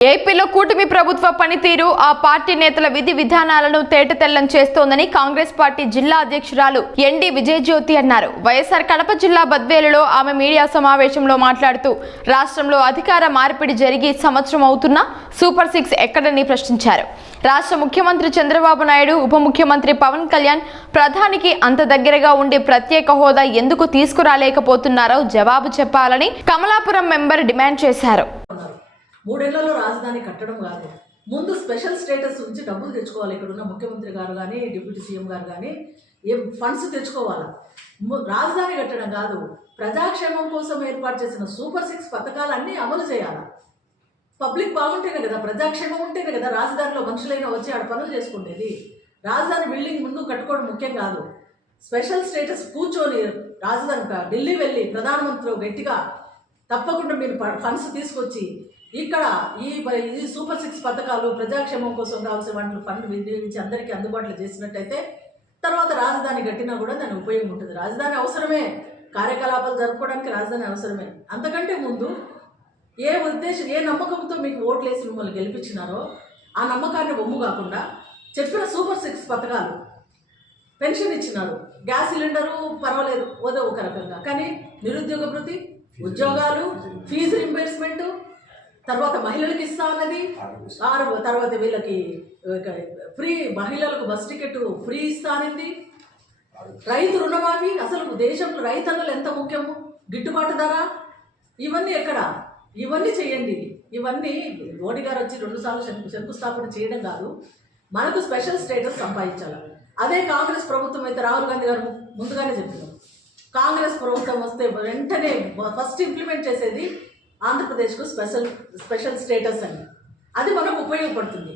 ఏపీలో కూటమి ప్రభుత్వ పనితీరు ఆ పార్టీ నేతల విధి విధానాలను తేటతెల్లం చేస్తోందని కాంగ్రెస్ పార్టీ జిల్లా అధ్యక్షురాలు ఎండి విజయజ్యోతి అన్నారు. వైఎస్ఆర్ కడప జిల్లా బద్వేలులో ఆమె మీడియా సమావేశంలో మాట్లాడుతూ రాష్ట్రంలో అధికార మార్పిడి జరిగి సంవత్సరం అవుతున్నా సూపర్ 6 ఎక్కడని ప్రశ్నించారు. రాష్ట్ర ముఖ్యమంత్రి చంద్రబాబు నాయుడు, ఉప ముఖ్యమంత్రి పవన్ కళ్యాణ్ ప్రధానికి అంత దగ్గరగా ఉండి ప్రత్యేక హోదా ఎందుకు తీసుకురాలేకపోతున్నారో జవాబు చెప్పాలని కమలాపురం మెంబర్ డిమాండ్ చేశారు. 3 ఏళ్లలో రాజధాని కట్టడం కాదు, ముందు స్పెషల్ స్టేటస్ నుంచి డబ్బులు తెచ్చుకోవాలి. ఇక్కడున్న ముఖ్యమంత్రి గారు కానీ డిప్యూటీ సీఎం గారు కానీ ఫండ్స్ తెచ్చుకోవాలి. రాజధాని కట్టడం కాదు, ప్రజాక్షేమం కోసం ఏర్పాటు చేసిన సూపర్ 6 పథకాలన్నీ అమలు చేయాలి. పబ్లిక్ బాగుంటేనే కదా, ప్రజాక్షేమం ఉంటేనే కదా రాజధానిలో మనుషులైనా వచ్చి ఆడ పనులు చేసుకునేది. రాజధాని బిల్డింగ్ ముందు కట్టుకోవడం ముఖ్యం కాదు, స్పెషల్ స్టేటస్ కూర్చొని రాజధాని ఢిల్లీ వెళ్ళి ప్రధానమంత్రి గట్టిగా తప్పకుండా మీరు ఫండ్స్ తీసుకొచ్చి ఇక్కడ ఈ సూపర్ 6 పథకాలు ప్రజాక్షేమం కోసం కావాల్సిన వాటిని ఫండ్ వినియోగించి అందరికీ అందుబాటులో చేసినట్టయితే తర్వాత రాజధాని కట్టినా కూడా దాని ఉపయోగం ఉంటుంది. రాజధాని అవసరమే, కార్యకలాపాలు జరుపుకోవడానికి రాజధాని అవసరమే. అంతకంటే ముందు ఏ ఉద్దేశం, ఏ నమ్మకంతో మీకు ఓట్లు వేసి మిమ్మల్ని గెలిపించినారో ఆ నమ్మకాన్ని బొమ్ము కాకుండా చెప్పిన సూపర్ 6 పథకాలు, పెన్షన్ ఇచ్చినారు, గ్యాస్ సిలిండరు పర్వాలేదు ఓదో ఒక రకంగా, కానీ నిరుద్యోగ భృతి, ఉద్యోగాలు, ఫీజు రింబర్స్మెంట్, తర్వాత మహిళలకు ఇస్తా ఉన్నది, తర్వాత వీళ్ళకి ఫ్రీ, మహిళలకు బస్ టికెట్ ఫ్రీ ఇస్తా అనేది, రైతు రుణమాఫీ, అసలు దేశంలో రైతన్నలు ఎంత ముఖ్యము, గిట్టుబాటు ధర, ఇవన్నీ ఎక్కడ, ఇవన్నీ చేయండి. ఇవన్నీ మోడీ గారు వచ్చి 2 సార్లు శంకుస్థాపన చేయడం కాదు, మనకు స్పెషల్ స్టేటస్ సంపాదించాలి. అదే కాంగ్రెస్ ప్రభుత్వం అయితే రాహుల్ గాంధీ గారు ముందుగానే చెప్తున్నారు, కాంగ్రెస్ ప్రభుత్వం వస్తే వెంటనే ఫస్ట్ ఇంప్లిమెంట్ చేసేది ఆంధ్రప్రదేశ్కు స్పెషల్ స్టేటస్ అని. అది మనకు ఉపయోగపడుతుంది.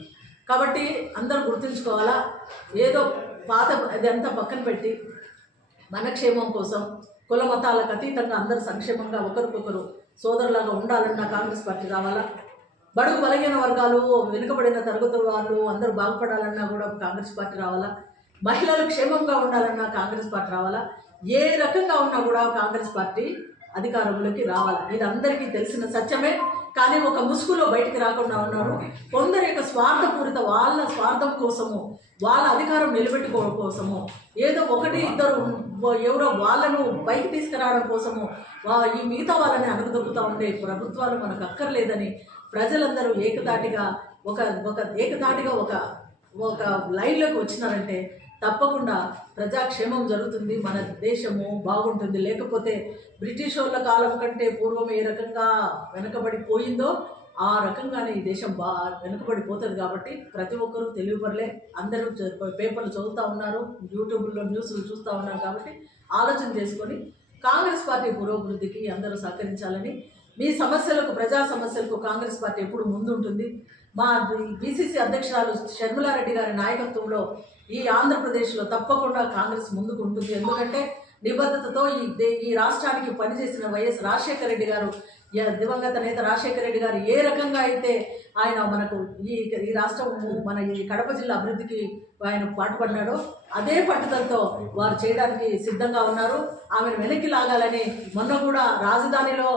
కాబట్టి అందరూ గుర్తుంచుకోవాలా, ఏదో పాత అదంతా పక్కన పెట్టి మన క్షేమం కోసం కుల మతాలకు అతీతంగా అందరూ సంక్షేమంగా ఒకరికొకరు సోదరులాగా ఉండాలన్నా కాంగ్రెస్ పార్టీ రావాలా. బడుగు బలహీన వర్గాలు, వెనుకబడిన తరగతుల వాళ్ళు అందరూ బాగుపడాలన్నా కూడా కాంగ్రెస్ పార్టీ రావాలా. మహిళలు క్షేమంగా ఉండాలన్నా కాంగ్రెస్ పార్టీ రావాలా. ఏ రకంగా ఉన్నా కూడా కాంగ్రెస్ పార్టీ అధికారంలోకి రావాలి. ఇది అందరికీ తెలిసిన సత్యమే. కానీ ఒక ముసుగులో బయటికి రాకుండా ఉన్నారు కొందరు. యొక్క స్వార్థపూరిత వాళ్ళ స్వార్థం కోసము, వాళ్ళ అధికారం నిలబెట్టుకోవడం కోసము, ఏదో 1-2 ఎవరో వాళ్ళను పైకి తీసుకురావడం కోసము ఈ మిగతా వాళ్ళని అణగదొక్కుతూ ఉండే ప్రభుత్వాలు మనకు అక్కర్లేదని ప్రజలందరూ ఏకతాటిగా ఒక లైన్లోకి వచ్చినారంటే తప్పకుండా ప్రజాక్షేమం జరుగుతుంది, మన దేశము బాగుంటుంది. లేకపోతే బ్రిటిష్ వాళ్ళ కాలం కంటే పూర్వం ఏ రకంగా వెనుకబడిపోయిందో ఆ రకంగానే ఈ దేశం వెనుకబడిపోతుంది. కాబట్టి ప్రతి ఒక్కరూ తెలివిపరలే, అందరూ పేపర్లు చదువుతూ ఉన్నారు, యూట్యూబ్లో న్యూస్లు చూస్తూ ఉన్నారు. కాబట్టి ఆలోచన చేసుకొని కాంగ్రెస్ పార్టీ పురోభివృద్ధికి అందరూ సహకరించాలని, మీ సమస్యలకు, ప్రజా సమస్యలకు కాంగ్రెస్ పార్టీ ఎప్పుడు ముందుంటుంది. మా బీసీసీ అధ్యక్షురాలు షర్మిలారెడ్డి గారి నాయకత్వంలో ఈ ఆంధ్రప్రదేశ్లో తప్పకుండా కాంగ్రెస్ ముందుకు ఉంటుంది. ఎందుకంటే నిబద్ధతతో ఈ రాష్ట్రానికి పనిచేసిన వైఎస్ రాజశేఖర రెడ్డి గారు, దివంగత నేత రాజశేఖర రెడ్డి గారు ఏ రకంగా అయితే ఆయన మనకు ఈ రాష్ట్రం, మన ఈ కడప జిల్లా అభివృద్ధికి ఆయన పాటుపడినాడో అదే పట్టుదలతో వారు చేయడానికి సిద్ధంగా ఉన్నారు. ఆమెను వెనక్కి లాగాలని మొన్న కూడా రాజధానిలో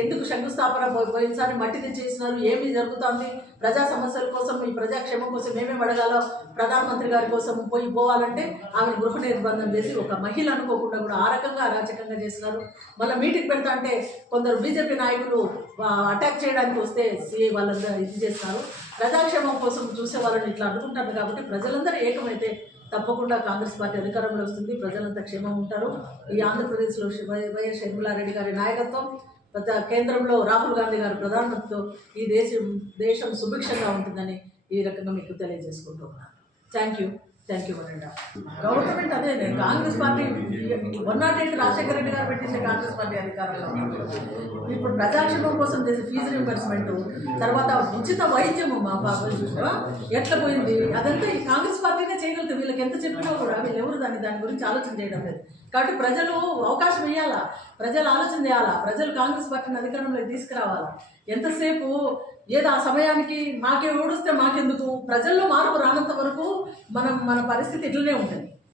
ఎందుకు శంకుస్థాపన పోయినసారి మట్టి తెచ్చేసినారు, ఏమి జరుగుతుంది, ప్రజా సమస్యల కోసం, ఈ ప్రజాక్షేమం కోసం ఏమేమి అడగాలో ప్రధానమంత్రి గారి కోసం పోవాలంటే ఆమెను గృహ నిర్బంధం చేసి ఒక మహిళ అనుకోకుండా కూడా ఆ రకంగా అరాచకంగా చేసినారు. మళ్ళీ మీటింగ్ పెడతా అంటే కొందరు బీజేపీ నాయకులు అటాక్ చేయడానికి వస్తే వాళ్ళందరూ ఇది చేస్తున్నారు. ప్రజాక్షేమం కోసం చూసే వాళ్ళని ఇట్లా అనుకుంటారు. కాబట్టి ప్రజలందరూ ఏకమైతే తప్పకుండా కాంగ్రెస్ పార్టీ అధికారంలో వస్తుంది, ప్రజలంతా క్షేమం ఉంటారు. ఈ ఆంధ్రప్రదేశ్లో వైఎస్ షర్మిలారెడ్డి గారి నాయకత్వం, కేంద్రంలో రాహుల్ గాంధీ గారు ప్రధానమంత్రితో ఈ దేశం సుభిక్షంగా ఉంటుందని ఈ రకంగా మీకు తెలియజేసుకుంటున్నాను. Thank you వనండా. గవర్నమెంట్ అదే, కాంగ్రెస్ పార్టీ 108 రాజశేఖర రెడ్డి గారు పెట్టించే కాంగ్రెస్ పార్టీ అధికారంలో ఇప్పుడు ప్రజాక్షేమం కోసం చేసే ఫీజు రింబర్స్మెంట్, తర్వాత ఉచిత వైద్యము మా ఎట్లా పోయింది, అదంతా ఈ కాంగ్రెస్ పార్టీనే చేయగలుగుతుంది. వీళ్ళకి ఎంత చెప్పినా కూడా వీళ్ళు ఎవరు దాని గురించి ఆలోచన చేయడం లేదు. కాబట్టి ప్రజలు అవకాశం ఇవ్వాలా, ప్రజలు ఆలోచన చేయాలా, ప్రజలు కాంగ్రెస్ పార్టీని అధికారంలోకి తీసుకురావాలా. ఎంతసేపు ఏదో ఆ సమయానికి మాకే ఓడిస్తే మాకెందుకు, ప్రజల్లో మార్పు రానంత వరకు మన పరిస్థితి ఇట్లనే ఉంటుంది.